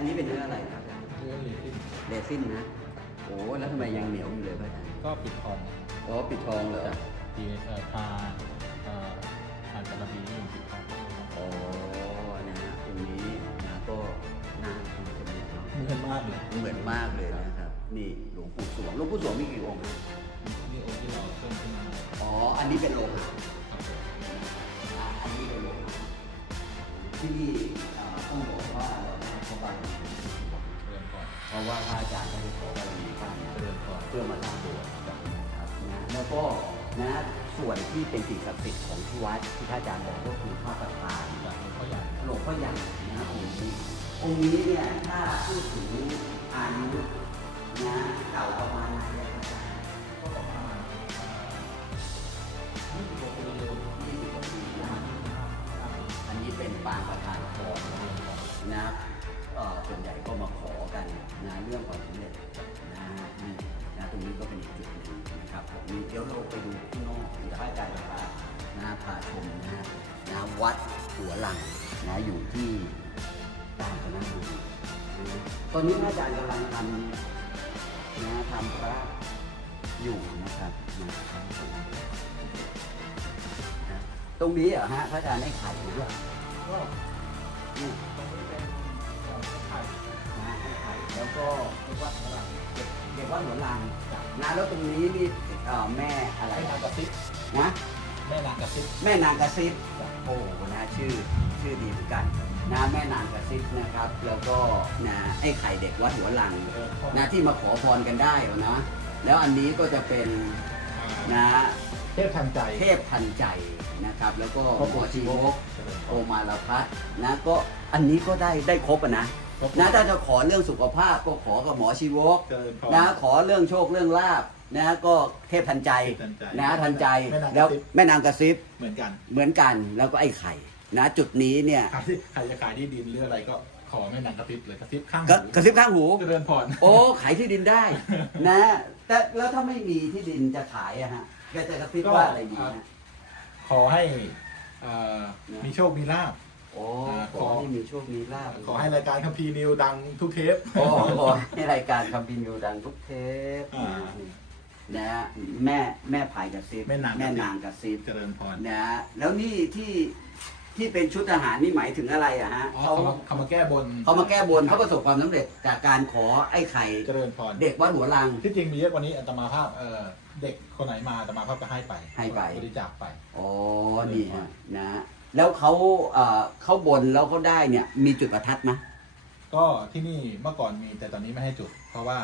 อันนี้เป็นเนื้ออะไรครับอาจารย์เรื่องลิซินเรซินนะโอ้แล้วทำไมยังเหนียวอยู่เลยพระอาจารย์ก็ปิดทองอ๋อปิดทองเหรอจากทีเอ่อทาเอ่อทานกระบี่ยังปิดทองอ๋อนะฮะตรงนี้นะก็น่าดูจะมีเนาะเหมือนมากเลยเหมือนมากเลยนะครับนี่หลวงปู่สวงหลวงปู่สวงมีกี่องค์นะนี่องค์ที่เราเพิ่มขึ้นมาอ๋ออันนี้เป็นโลหะอะอันนี้เป็นโลหะที่ะว่าพระอาจารย์ได้ขอบารมีท่านเริ่มก่อนเพื่อมาสร้างโบสถ์นะครับนะแล้วก็นะส่วนที่เป็นสิ่งศักดิ์สิทธิ์ของที่วัดที่พระอาจารย์บอกก็คือพระประธานจาหลวงพ่อใหญ่หลวงพ่อใหญ่นะองค์นี้องค์นี้เนี่ยถ้าพูดถึงอายุนะเก่าประมาณไหนอะครับอาจารย์ก็ประมาณยี่สิบกว่าปียี่สิบกว่าปีนะอันนี้เป็นปางประธานพรนะ ส่วนใหญ่ก็มาขอกันนะเรื่องความสำเร็จนะนี่นะตรงนี้ก็เป็นอีกจุดหนึ่งนะครับผมนี่เดี๋ยวเราไปดูข้างนอกเดี๋ยวพระอาจารย์จะพานะพาชมนะนะวัดหัวหลังนะอยู่ที่กาญจนบุรีนะตอนนี้พระอาจารย์กำลังทำนะทำพระอยู่นะครับนะครับนะตรงนี้เหรอฮะพระอาจารย์ให้ไข่ด้วย ไข่นะให้ไข่แล้วก็ที่วัดพระเก็บเก็บว่าหัวลางนะแล้วตรงนี้นี่เอ่อแม่อะไรแม่นางกระซิบนะแม่นางกระซิบแม่นางกระซิบโอ้โหนะชื่อชื่อดีเหมือนกันนะแม่นางกระซิบนะครับ แล้วก็นะไอ้ไข่เด็กวัดหัวลังเออพ่อนะที่มาขอพรกันได้นะแล้วอันนี้ก็จะเป็นนะเทพทันใจ เทพทันใจนะครับ แล้วก็หมอชีวกเจริญพโอรมาลพัฒน์นะก็อันนี้ก็ได้ได้ครบอะนะครบ นะถ้าจะขอเรื่องสุขภาพก็ขอกับหมอชีวกเจริญพร นะขอเรื่องโชคเรื่องลาบนะก็เทพทันใจเทพทันใจนะทันใจแม่นางกระซิบ แล้วแม่นางกระซิบเหมือนกันเหมือนกันแล้วก็ไอ้ไข่นะจุดนี้เนี่ยใครที่ใครจะขายที่ดินหรืออะไรก็ขอแม่นางกระซิบเลยกระซิบข้างกระกระซิบข้างหู เจริญพร โอ้ ขายที่ดินได้ นะ แต่แล้วถ้าไม่มีที่ดินจะขายอะฮะแกจะกระซิบว่าอะไรดีนะ ขอให้เอ่อนะมีโชค มีลาบ โอ้อ่าขอให้มีโชค มีลาภขอให้รายการคัมภีร์นิวดังทุกเทป โอ้ขอให้รายการคำพินยูดังทุกเทปอ่า นะฮะแม่แม่พายกระซิบแม่นางกระซิบแม่นางกระซิบเจริญพรนะแล้วนี่ที่ที่เป็นชุดทหารนี่หมายถึงอะไรอะฮะอ๋อเขาเขามาเขามาแก้บนเขามาแก้บนเขาประสบความสำเร็จจากการขอไอ้ไข่ เจริญพรเด็กวัดหัวลัง ที่จริงมีเยอะกว่านี้อาตมาภาพเอ่อเด็กคนไหนมาอาตมาภาพก็ให้ไปให้ไป บริจาคไป อ๋อนี่ฮะนะ แล้วเขาเอ่อเขาบนแล้วเขาได้เนี่ย มีจุดประทัดไหมก็ที่นี่เมื่อก่อนมีแต่ตอนนี้ไม่ให้จุด เพราะว่า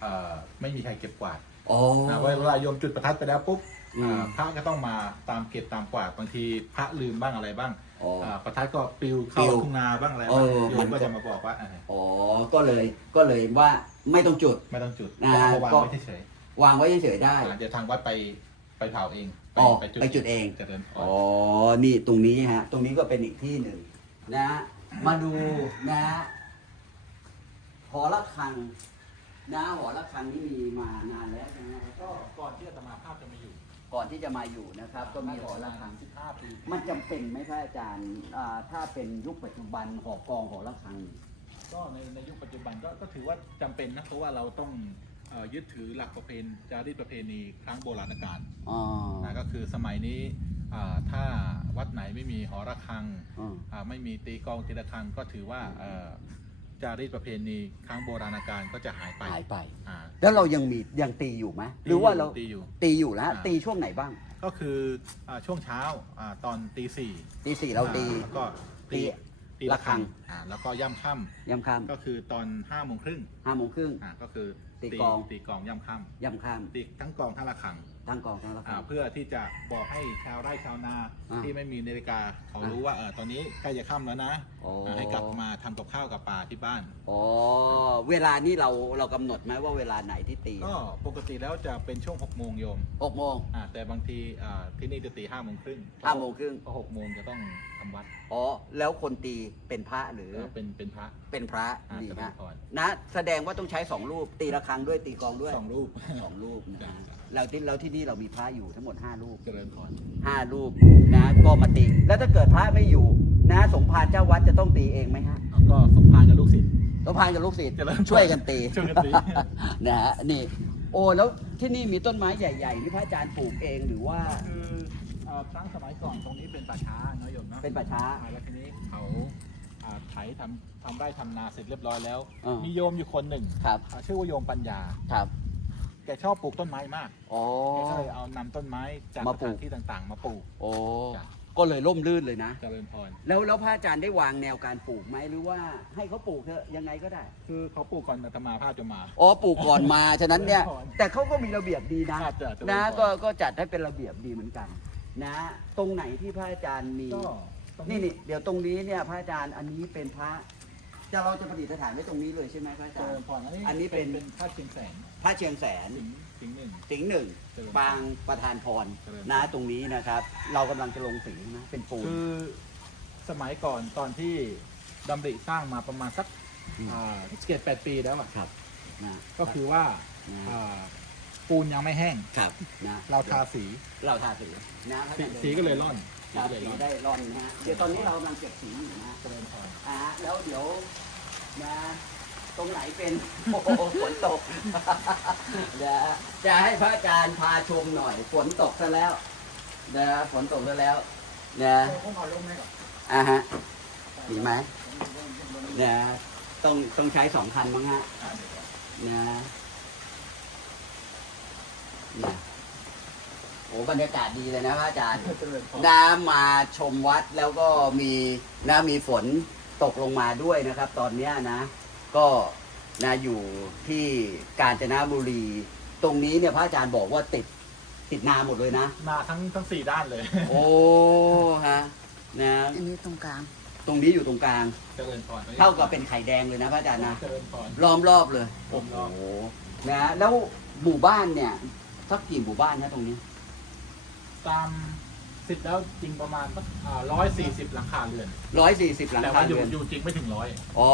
เอ่อไม่มีใครเก็บกวาดอ๋อ นะเวลาโยมจุดประทัดไปแล้วปุ๊บอืม อ่าพระก็ต้องมาตามเก็บตามกวาดบางทีพระลืมบ้างอะไรบ้างอ๋ออ่าประทัดก็ปลิวเข้าปลิวทุ่งนาบ้างอะไรเอบ้างอโยมัมนก็ ก็จะมาบอกว่าอ่าอ๋อ ก็เลยก็เลยว่าไม่ต้องจุด ไม่ต้องจุดอ่าก็ วางก็ไว้เฉยวางไว้เฉยๆได้ ๆอ่าเดี๋ยวทางวัดไปไปเผาเอง อ๋อไปจุดเองเจริญพรอ๋อ นี่ตรงนี้ฮะ ตรงนี้ก็เป็นอีกที่หนึ่งนะมาดูนะหอระฆังนะหอระฆังนี่มีมานานแล้วนะก็ก่อนที่อาตมาภาพจะมาอยู่ ก่อนที่จะมาอยู่นะครับ ก็มีหอระฆัง 15 ปี มันจำเป็นไหมพระอาจารย์อ่าถ้าเป็นยุคปัจจุบันหอกองหอระฆัง ก็ในในยุคปัจจุบันก็ก็ถือว่าจำเป็นนะเพราะว่าเราต้อง เอ่อยึดถือหลักประเพณีจารีตประเพณีครั้งโบราณกาลอ๋อนะก็คือสมัยนี้อ่าถ้าวัดไหนไม่มีหอระฆังอ๋อ อ่าไม่มีตีกลองตีระฆังก็ถือว่าเอ่อจารีตประเพณีครั้งโบราณกาลก็จะหายไปหายไป อ่าแล้วเรายังมียังตีอยู่ไหมหรือว่าเราตีอยู่ ตีอยู่แล้วอ่า ตีช่วงไหนบ้างก็คืออาช่วงเช้าอาตอนตีสี่ตีสี่เราตีอ่แล้วก็ตีตีตีระฆังระฆังอ่าแล้วก็ย่ำค่ยำค่ำก็คือตอนห้าโมงครึ่งำห้าโมงครึ่ง อ่าก็คือ ตีกลองตีกลองย่ำค่ยำค่ำตีทั้งกลองทั้งระฆังำตั้งกองตั้งระฆัอ่างเพื่อที่จะบอกให้ชาวไร่ชาวนาอ่าที่ไม่มีนาฬิกาเขาอ่ารู้ว่าเออตอนนี้ใกล้จะค่ำแล้วนะอ๋ออ่าให้กลับมาทำกับข้าวกับปลาที่บ้านอ๋อเวลานี้เราเรากำหนดไหมว่าเวลาไหนที่ตีก็ปกติแล้วจะเป็นช่วง6โมงโยมหกโมงอ่าแต่บางทีอ่าที่นี่จะตีห้าโมงครึ่งห้าโมงครึ่งเพราะหกโมงจะต้องทำวัดอ๋อ แล้วคนตีเป็นพระหรือเออเป็นเป็นพระเป็นพระอ่านี่เจริญฮะพรนะ แสดงว่าต้องใช้สองรูป ตีระฆังด้วยตีกลองด้วยสองรูป สองรูปนะจ้ะฮะแล้วที่แล้วที่นี่เรามีพระอยู่ทั้งหมดห้ารูป เจริญพรห้ารูปนะก็มาตีแล้วถ้าเกิดพระไม่อยู่ นะสมภารเจ้าวัดจะต้องตีเองไหมฮะแล้วก็สมภารกับลูกศิษย์สสมภารกับลูกศิษย์เจริญพรช่วยกันตีช่วยกันตี นะฮะนี่ โอ้แล้วที่นี่มีต้นไม้ใหญ่ๆนี่พระอาจารย์ปลูกเองหรือว่า คือเอ่อ ครั้งสมัยก่อนตรงนี้เป็นป่าช้าน้อยหยมเนาะเป็นป่าช้า อ่แล้วทีนี้เขาอ่าไถทำทำไร่ทำนาเสร็จเรียบร้อยแล้ว อ่ามี มีโยมอยู่คนหนึ่งครับอ่าชื่อว่าโยมปัญญา ครับแกชอบปลูกต้นไม้มากโอ้แกก็เลยเอานำต้นไม้จากมาสปลูถาก นที่ต่างๆ มาปลูก โอ้จ้ะ ก็เลยร่มรื่นเลยนะ เจริญพร แล้วแล้วพระอาจารย์ได้วางแนวการปลูกไหมหรือว่าให้เขาปลูกเถอะยังไงก็ได้ คือเขาปลูกก่อนอาตมาภาพจะมา อ๋อปลูกก่อนมา ฉะนั้นเนี่ยก่อนแต่เขาก็มีระเบียบดีนะ ครับจะจะนะเป็นก่ก็อนก็จัดให้เป็นระเบียบดีเหมือนกัน นะตรงไหนที่พระอาจารย์มีก็ตรงนี่นี่เดี๋ยวตรงนี้เนี่ยพระอาจารย์อันนี้เป็นพระจะเราจะประดิษฐานไว้ตรงนี้เลยใช่ไหมพระอาเจจารริญย์พรอันนี้อันนี้เป็น เป็นภาพเชียงแสนพระเชียงแสน สิงห์สิงห์หนึ่ง สิงห์หนึ่งเจริญพรปางประธานพรเจริญพรนะตรงนี้นะครับ เรากำลังจะลงสีนะเป็นปูน คือสมัยก่อนตอนที่ดำริสร้างมาประมาณสักอืม เจ็ดแปดปีแล้วอะครับนะก็คือว่านะอ่า ปูนยังไม่แห้ง ครับนะเราทาสีเราทาสีนะพระอาสีจารย์สีก็เลยร่อนสีครับก็เลยสีร่อนได้ร่อนนะฮะเดี๋ยวตอนนี้เรากำลังเก็บสีอยู่นะเจริญพรอ่าฮะแล้วเดี๋ยวนะ ตรงไหนเป็นโอ้โหฝนตกนะจะให้พระอาจารย์พาชมหน่อยฝนตกซะแล้วนะฝนตกซะแล้วนะผมเอาลงไหมก่อนอ่าฮะมีไหมนะต้องต้องใช้สองคันมั้งฮะนะนะ โอ้บรรยากาศดีเลยนะพระอาจารย์เจริญพรน้ำมาชมวัดแล้วก็มีนะมีฝนตกลงมาด้วยนะครับ ตอนเนี้ยนะ ก็นะอยู่ที่กาญจนบุรี ตรงนี้เนี่ยพระอาจารย์บอกว่าติดติดนาหมดเลยนะ มาทั้งทั้งสี่ด้านเลยโอ้ฮะนะอันนี้ตรงกลาง ตรงนี้อยู่ตรงกลาง เจริญพรเท่ากับเป็นไข่แดงเลยนะพระอาจารย์นะ เจริญพร ล้อมรอบเลย ล้โอ้อมโหรอบ นะแล้วหมู่บ้านเนี่ย สักกี่หมู่บ้านนะตรงนี้ ตามสิทธิ์แล้วจริงประมาณร้อยสี่สิบหลังคาเรือน ร้อยสี่สิบหลังแต่คาว่าอเรืยู่อนอยู่จริงไม่ถึงร้อยอ๋อ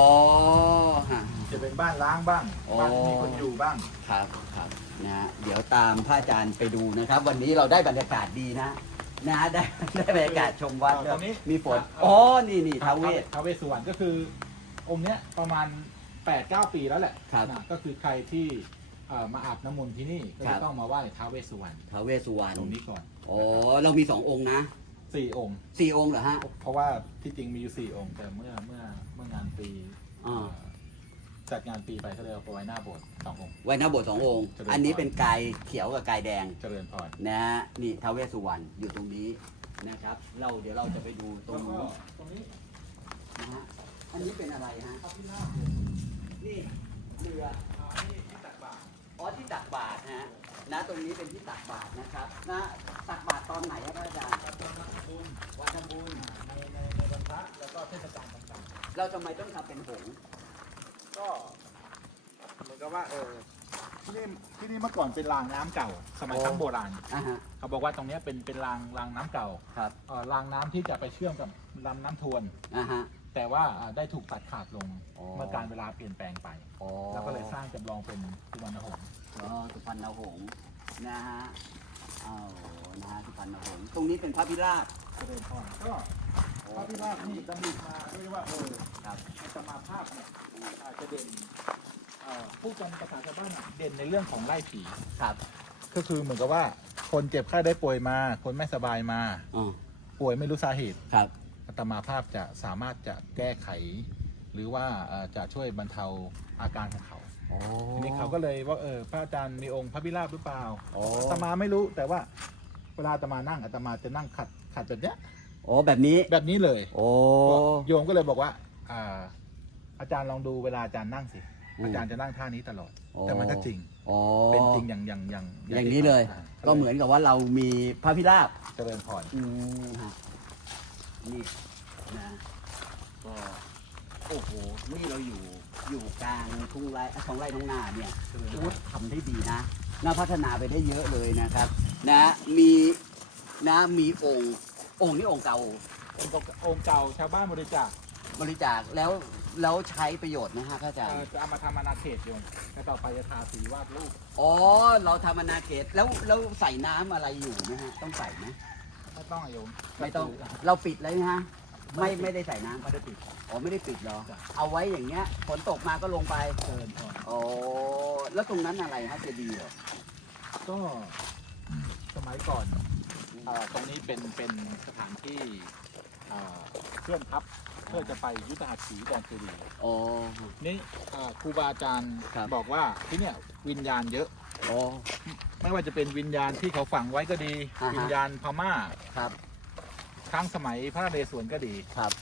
ฮะ จะเป็นบ้านล้างบ้าง อ๋อ บ้านมีคนอยู่บ้าง ครับครับนะฮะเดี๋ยวตามพระอาจารย์ไปดูนะครับ วันนี้เราได้บรรยากาศดีนะนะฮะได้ได้บรรยากาศชมวัดอ่าด้วยตรงนี้ มีฝนอ่าอ๋อนี่นี่ท้าวเวสท้าวเวสสุวรรณก็คือ องค์เนี้ยประมาณ8ปดเก้าปีแล้วแหละครับ นะก็คือใครที่เอ่อมาอาบน้ำมนต์ที่นี่ก็ครัจะบ ต้องมาไหว้ท้าวเวสสุวรรณท้าวเวสสุวรรณตรงนี้ก่อนอ๋อเรามีสององค์นะสี่องค์ สี่องค์เหรอฮะ เพราะว่าที่จริงมีอยู่สี่องค์แต่เมื่อเมื่อเมื่องานปีอ่า เอ่อจัดงานปีไปก็เลยเอาไปไว้หน้าโบสถ์สององค์ ไว้หน้าโบสถ์สององค์ เจริญพร อันนี้เป็นกายเขียวกับกายแดง เจริญพร นะฮะนี่ท้าวเวสสุวรรณอยู่ตรงนี้นะครับ เราเดี๋ยวเราจะไปดูตรงแล้วก็นู้นตรงนี้นะฮะอันนี้เป็นอะไรฮะพระพิฆาตนี่เรืออ่านี่ที่ตัก บาตรอ๋อที่ตักบาตรนะฮะนะตรงนี้เป็นที่ตักบาตรนะครับนะตักบาตรตอนไหนครับอาจารย์ตอนนักบุญวันทำบุญในในในวันพระแล้วก็เทศกาลต่างเราทำไมต้องทำเป็นหงส์ๆก็เหมือนกับว่าเออที่นี่ที่นี่เมื่อก่อนเป็นรางน้ำเก่า สมัยครั้งโบราณ อ่าฮะ เขาบอกว่าตรงเนี้ยเป็นเป็นรางรางน้ำเก่าครับ เอ่อรางน้ำที่จะไปเชื่อมกับลำน้ำทวน อ่าฮะ แต่ว่าอ่าได้ถูกตัดขาดลงอ๋อ เมื่อการเวลาเปลี่ยนแปลงไป อ๋อแล้วก็เลยสร้างจำลองเป็นสุวรรณหงส์ อ๋อสุพรรณหงส์นะฮะเอานะฮะสุพรรณหงส์ตรงนี้เป็นพระพิราบเจริญพรก็พระพิราบนี่ดำริมาเรียกว่าเออครับอาตมาภาพเนี่ยอาจจะเด่นเอ่อพูดกันภาษาชาวบ้านอะเด่นในเรื่องของไล่ผีครับก็คือเหมือนกับว่าคนเจ็บไข้ได้ป่วยมา คนไม่สบายมา อ๋อป่วยไม่รู้สาเหตุครับอาตมาภาพจะสามารถจะแก้ไข หรือว่าเอ่อจะช่วยบรรเทาอาการของเขา อ๋อ ทีนี้เขาก็เลยว่าเออพระอาจารย์มีองค์พระพิราบหรือเปล่าอ๋ออาตมาไม่รู้แต่ว่าเวลาอาตมานั่งอาตมาจะนั่งขัดขัดแบบเนี้ย อ๋อแบบนี้ แบบนี้เลยโอ้ โยมก็เลยบอกว่าอ่า อาจารย์ลองดูเวลาอาจารย์นั่งสิ อืมอาจารย์จะนั่งท่านี้ตลอด อ๋อ แต่มันก็จริง อ๋อเป็นจริงอย่างอย่างอย่างอย่างนี้เลย อ่าก็เหมือนกับว่าเรามีพระพิราบ เจริญพร อืมฮะนี่นะก็โอ้โห นี่เราอยู่อยู่กลางทุ่งไร่ท้องไร่ท้องนาเนี่ยเจริญพพูรดทำได้ดีนะน่าพัฒนาไปได้เยอะเลยนะครับ นะมีนะมีองค์องค์นี้องค์เก่าองค์เก่าองค์เก่าชาวบ้านบริจาคบริจาคแล้วแล้วใช้ประโยชน์นะฮะพระอาจารเอ่ย์อจะเอามาทำอาณาเขตโยมแล้วต่อไปจะทาสีวาดรูปอ๋อเราทำอนาเขตแล้วแล้วใส่น้ำอะไรอยู่ไหมฮะต้องใส่ไหมไม่ต้องอะโยมไม่ต้องก็คืเราปิดเลยนะฮะ ไม่ไม่ได้ใส่น้ำไม่ได้ปิดอ๋อไม่ได้ปิดเหรอจ้ะเอาไว้อย่างเงี้ยฝนตกมาก็ลงไปเจริญพรอ๋อแล้วตรงนั้นอะไรฮะเจดีย์เหรอก็สมัยก่อนเอ่อตรงนี้เป็นเป็นสถานที่เอ่อเคลื่อนทัพเพื่อจะไปยุทธหัตถีดอนเจดีย์อ๋อ นี่เอ่อครูบาอาจารย์ครับ บอกว่าที่เนี่ยวิญญาณเยอะ อ๋อ ไม่ว่าจะเป็นวิญญาณที่เขาฝังไว้ก็ดี อ่าฮะ วิญญาณพม่า ครับค รั้งสมัยพระนเรศวรก็ดีครับ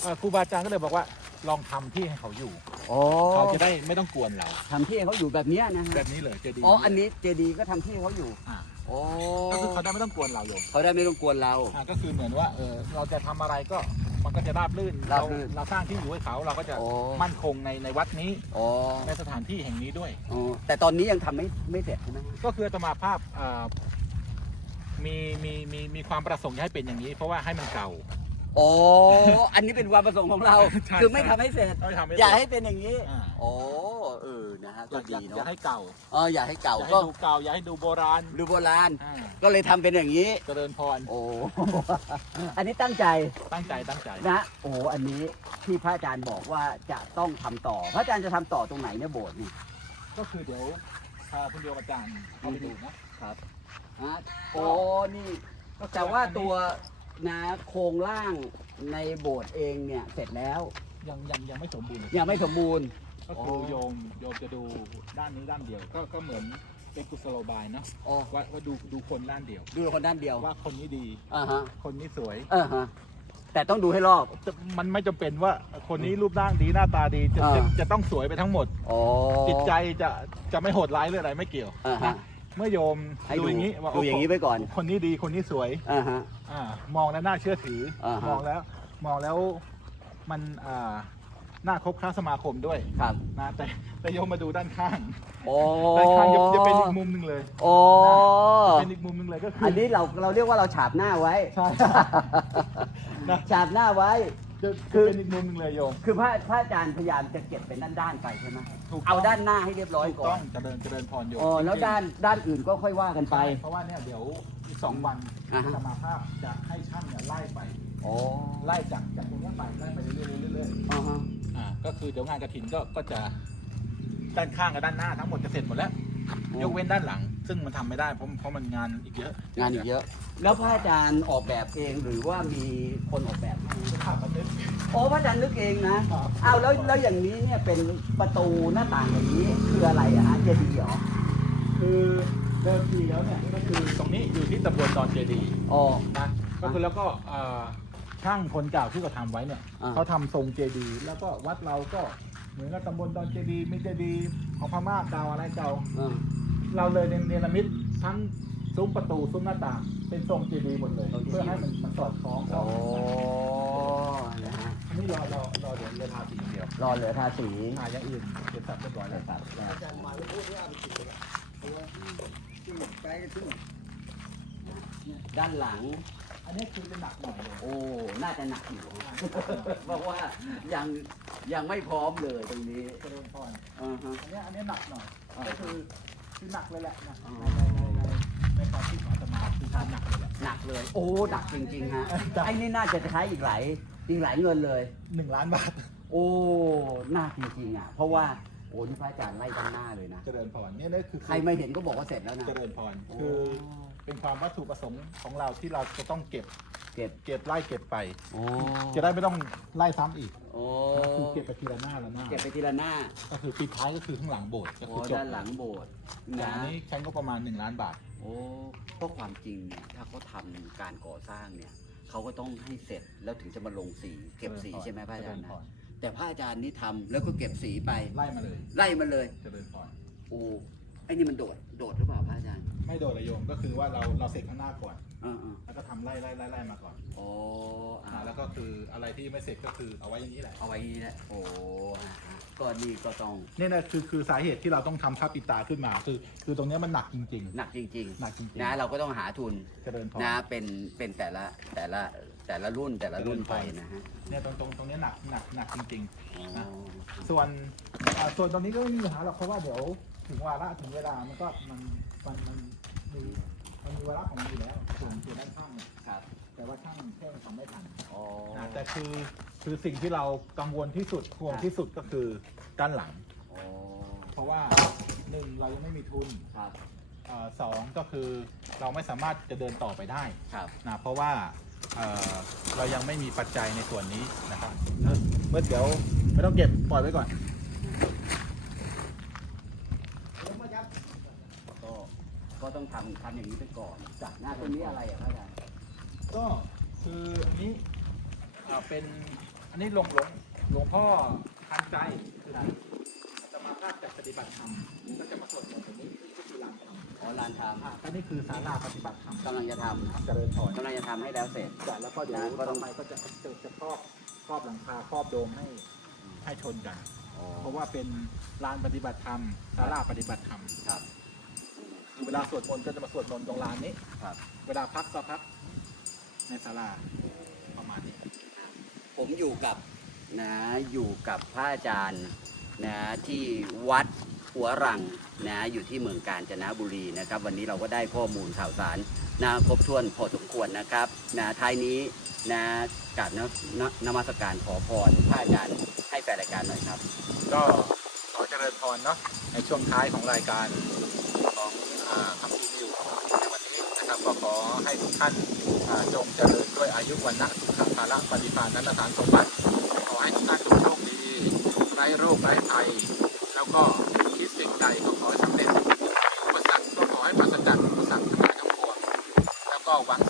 เอ่อครูบาอาจารย์ก็เลยบอกว่าลองทำที่ให้เขาอยู่ อ๋อเขาจะได้ไม่ต้องกวนเรา ทำที่ให้เขาอยู่แบบเนี้ยนะแบฮะบนี้เลยจะดีอ๋ออันนี้เจดีย์ก็ทำที่ให้เขาอยู่อ่าอ๋อก็คือเขาได้ไม่ต้องกวนเราโยมเขาได้ไม่ต้องกวนเรา อ่าก็คือเหมือนว่าเออเราจะทำอะไรก็มันก็จะราบรื่นราเราบรื่นเราสร้างที่อยู่ให้เขาเราก็จะอ๋อ มั่นคงในในวัดนี้อ๋อในสถานที่แห่งนี้ด้วย อ๋อแต่ตอนนี้ยังทำไม่ไม่เสร็จใช่ไหมฮะก็คืออาตมาภาพอ่า มีมีมีมีความประสงค์ให้เป็นอย่างนี้ เพราะว่าให้มันเก่า อ๋อ อันนี้เป็นความประสงค์ของเรา ใช่คือไม่ทำให้เสร็จ ไม่ทำให้อย่าให้เป็นอย่างนี้อ่าอ๋อเออนะฮะอก็ยากอดียากเนาะอยากให้เก่าอ๋ออย่าให้เก่าอยากก็ให้ดูเก่าอยากให้ดูโบราณดูโบราณ อ่าก็เลยทำเป็นอย่างนี้ เจริญพรโอ้ อันนี้ตั้งใจตั้งใจตั้งใจ นะ โอ้อันนี้ที่พระอาจารย์บอกว่าจะต้องทำต่อ พระอาจารย์จะทำต่อตรงไหนเนี่ยโบสถ์นี่ ก็คือเดี๋ยวพาคุณโยมอาจารย์เข้าไปดูนะ ฮะโอ้นี่ก็คือแต่ว่าอันนี้ตัวนะโครงร่างในโบสถ์เองเนี่ยเสร็จแล้วยังยังยังไม่สมบูรณ์เลยยังไม่สมบูรณ์ ก็คืออโยมโยมจะดูด้านนี้ด้านเดียว ก็ก็เหมือนเป็นกุศโลบายเนาะอ๋อ ว่าว่าดูดูคนด้านเดียว ดูคนด้านเดียวว่าคนนี้ดีอ่าฮะคนนี้สวยเออฮะแต่ต้องดูให้รอบ จะมันไม่จำเป็นว่าคนนี้รูปร่างดีหน้าตาดีจะอ่า จะจะต้องสวยไปทั้งหมด อ๋อจิตใจจะจะไม่โหดร้ายหรืออะไรไม่เกี่ยวอ่าฮะ นะ เมื่อโยมให้ดูดูอย่างนี้ว่าดูอย่างนี้ไปก่อนคนนี้ดีคนนี้สวยอ่าฮะ อ่ามองแล้วน่าเชื่อถืออาฮะ มองแล้วมองแล้วมันอ่าน่าคบค้าสมาคมด้วยครับนะแต่แต่โยมมาดูด้านข้างโอ้ด้านข้างจะจะเป็นอีกมุมหนึ่งเลยโอ้เป็นอีกมุมหนึ่งเลยก็คืออัอันนี้เราเราเรียกว่าเราฉาบหน้าไว้ ใช่ นะ ฉาบหน้าไว้ จะคือเป็นอีกมุมหนึ่งเลยโยม คือพระพระอาจารย์พยายามจะเก็บเป็นด้านๆไปใช่ไหมถูกต้งเอาด้านหน้าให้เรียบร้อยถูกก่ต้ออนงเจริญเจริญพรโยมอ๋อแล้วจริงๆด้านด้านอื่นก็ค่อยว่ากันไป ใช่เพราะว่าเนี่ยเดี๋ยวอีกสองวันอ่าฮะ สมาภาพจะให้ช่างเนี่ยไล่ไปโอ้ไล่จากจากตรงนี้ไปไล่ไปเรื่อยๆเรื่อยอ่าฮะๆอ่าก็คือเดี๋ยวงานกระถินก็ก็จะด้านข้างกับด้านหน้าทั้งหมดจะเสร็จหมดแล้ว ยกเว้นด้านหลัง ซึ่งมันทำไม่ได้เพราะเพราะมันงานอีกเยอะงานอีกเยอะ แล้วพระอาจารย์ออกแบบเองหรือว่ามีคนออกแบบให้สภาพมันเป็นโอ้พระอาจารย์นึกเองนะครับอ้าวแล้วแล้วอย่างนี้เนี่ยเป็นประตูหน้าต่างอย่างนี้คืออะไรอะฮะเจดีย์เหรอคือเดิมทีแล้วเนี่ยก็คือตรงนี้อยู่ที่ตำบลดอนเจดีย์อ๋อ นะก็คือแล้วก็เอ่อช่างคนเก่าที่เขาทำไว้เนี่ยอ่า เขาทำทรงเจดีย์แล้วก็วัดเราก็ เหมือนกับตำบลดอนเจดีย์มีเจดีย์ของพม่าเก่าอะไรเก่า อ่าเราเลยเนรมิตทั้งซุ้มประตูซุ้มหน้าต่าง เป็นทรงเจดีย์หมดเลยทรงเจดีย์เพื่อให้มันมันสอดคล้องกัโอ้นนะฮะอันนี้รอรอรอเดี๋ยวเรียนทาสีอย่างเดียวรอเหลือทาสีทาอย่างอื่นเสร็จสับเรียบร้อยแล้วตัดแล้วด้านหลัง อันนี้คือจะหนักหน่อยเลยโอ้ น่าจะหนักอยู่ เพราะว่ายังยังไม่พร้อมเลยตรงนี้เจริญพรอ่าฮะ อันนี้อันนี้หนักหน่อยอ่า ก็คือคือหนักเลยแหละนะอ๋อในในในในความคิดของอาตมาคือทานหนักเลยแหละหนักเลย โอ้ หนักจริงๆฮะ ไอ้นี่น่าจะใช้อีกหลายอีกหลายเงินเลย หนึ่งล้านบาท โอ้ น่าจริงๆอะ เพราะว่า โอ้นี่พระอาจารย์ไล่ด้านหน้าเลยนะ เจริญพรเนี่ยนี่คือใครไม่เห็นก็บอกว่าเสร็จแล้วนะเจริญพรโอ้คือเป็นความวัตถุประสงค์ของเราที่เราจะต้องเก็บเก็บเก็บไล่เก็บไป โอ้จะได้ไม่ต้องไล่ซ้ำอีกโอ้คือเก็บไปทีละหน้าละหน้าเก็บไปทีละหน้า ก็คือปิดท้ายก็คือข้างหลังโบสถ์ก็โอ้คือจบด้านหลังโบสถ์แต่นะอันนี้ใช้งบประมาณ 1 ล้านบาท โอ้เพราะความจริงเนี่ยถ้าเขาทำการก่อสร้างเนี่ยเขาก็ต้องให้เสร็จแล้วถึงจะมาลงสีเก็บสีใช่ไหมพระอาจารย์เจนะพ แต่พระอาจารย์นี่ทำแล้วก็เก็บสีไป ไล่มาเลยไล่มาเลยเจริญพรโอ้ไอ้นี่มันโดดโดดหรือเปล่าพระอาจารย์ไม่โดนระโยมก็คือว่าเราเราเสร็จข้างหน้าก่อน อ่าแล้วก็ทำไล่ไล่ไล่ไล่มาก่อนๆโอ้อ่าอ่า แล้วก็คืออะไรที่ไม่เสร็จก็คือเอาไว้อย่างนี้แหละ เอาไว้นี่แหละโอ้อ่าฮะก็นี่ก็ต้องนี่นะคือคือสาเหตุที่เราต้องทำค่าปิดตาขึ้นมา คือคือตรงเนี้ยมันหนักจริง หนักจริง ๆ หนักจริงๆ นะเราก็ต้องหาทุน ๆ เจริญพร นะเป็นเป็นแต่ละแต่ละ แต่ละรุ่นแต่ละรุ่นไปนะฮะเนี่ยตรงตรงตรงเนี้ยหนักหนักหนักจริงอ๋อนะๆส่วนอ่าส่วนตรงนี้ก็ไม่มีปัญหาหรอกเพราะว่าเดี๋ยวถึงวาระถึงเวลามันก็มันมันมันมีมันมีวาระของมันอยู่แล้วส่วนส่วนด้านข้างเนี่ยครับแต่แต่ว่าช่างเท่งทำไม่ทันอ๋อนะแต่คือคือสิ่งที่เรากังวลที่สุดห่วงที่สุดก็คือด้านหลัง อ๋อเพราะว่าหนึ่งเรายังไม่มีทุนครับเอ่อสองก็คือเราไม่สามารถจะเดินต่อไปได้ครับนะเพราะว่า เอ่อเรายังไม่มีปัจจัยในส่วนนี้นะครับเมื่อเมื่อเดี๋ยวไม่ต้องเก็บปล่อยไว้ก่อนก็ก็ต้องทำทำอย่างนี้ไปก่อนจากหน้าตัวนี้อะไรอะพระอาจารย์ก็คืออันนี้เอ่อเป็นอันนี้หลวงหลวงหลวงพ่อทันใจคือจะมาภาพจากปฏิบัติธรรมก็จะมาสวดมนต์ตรงนี้ ก็คือลานธรรมอ๋อลานทอ่าก็นี่คือศาลาปฏิบัติธรรมำกำลังจะทเจริญพรำกำลังจะทำให้แล้วเสร็จจัดแล้วก็เดี๋ยวนะก็ก็ต้ต้อองงไปก็จะจะจะครอบครอบหลังคาครอบโดมให้ให้ชนกันอ๋อเพราะว่าเป็นลานปฏิบัติธรรมศาลาปฏิบัติธรรมครับคือเวลาสวดมนต์ก็จะมาสวดมนต์ตรงลานนี้ ครับ เวลาพักก็พักในศาลาประมาณนี้ ผมอยู่กับนะอยู่กับพระอาจารย์นะที่วัด หัวรังนะอยู่ที่เมืองกาญจนบุรีนะครับ วันนี้เราก็ได้ข้อมูลข่าวสารนะครบถ้วนพอสมควรนะครับนะท้ายนี้นะกราบนนนมัสการขอพรพระอาจารย์ให้แฟนรายการหน่อยครับ ก็ขอเจริญพรเนาะในช่วงท้ายของรายการของคำพูดอยู่ในวันนี้นะครับก็ขอให้ทุกท่านจงเจริญด้วยอายุวันนะสุขภาละปฏิภาณนันทานสมบัติขอให้ทุกท่านโชคดีไร้โรคไร้ภัยแล้วก็ ดสิ่งใดก็ขอให้สำเร็จอุปสรรคก็ขอให้ปราศจากอุปสรรคทั้งหลายทั้งปวงแล้วก็หวัง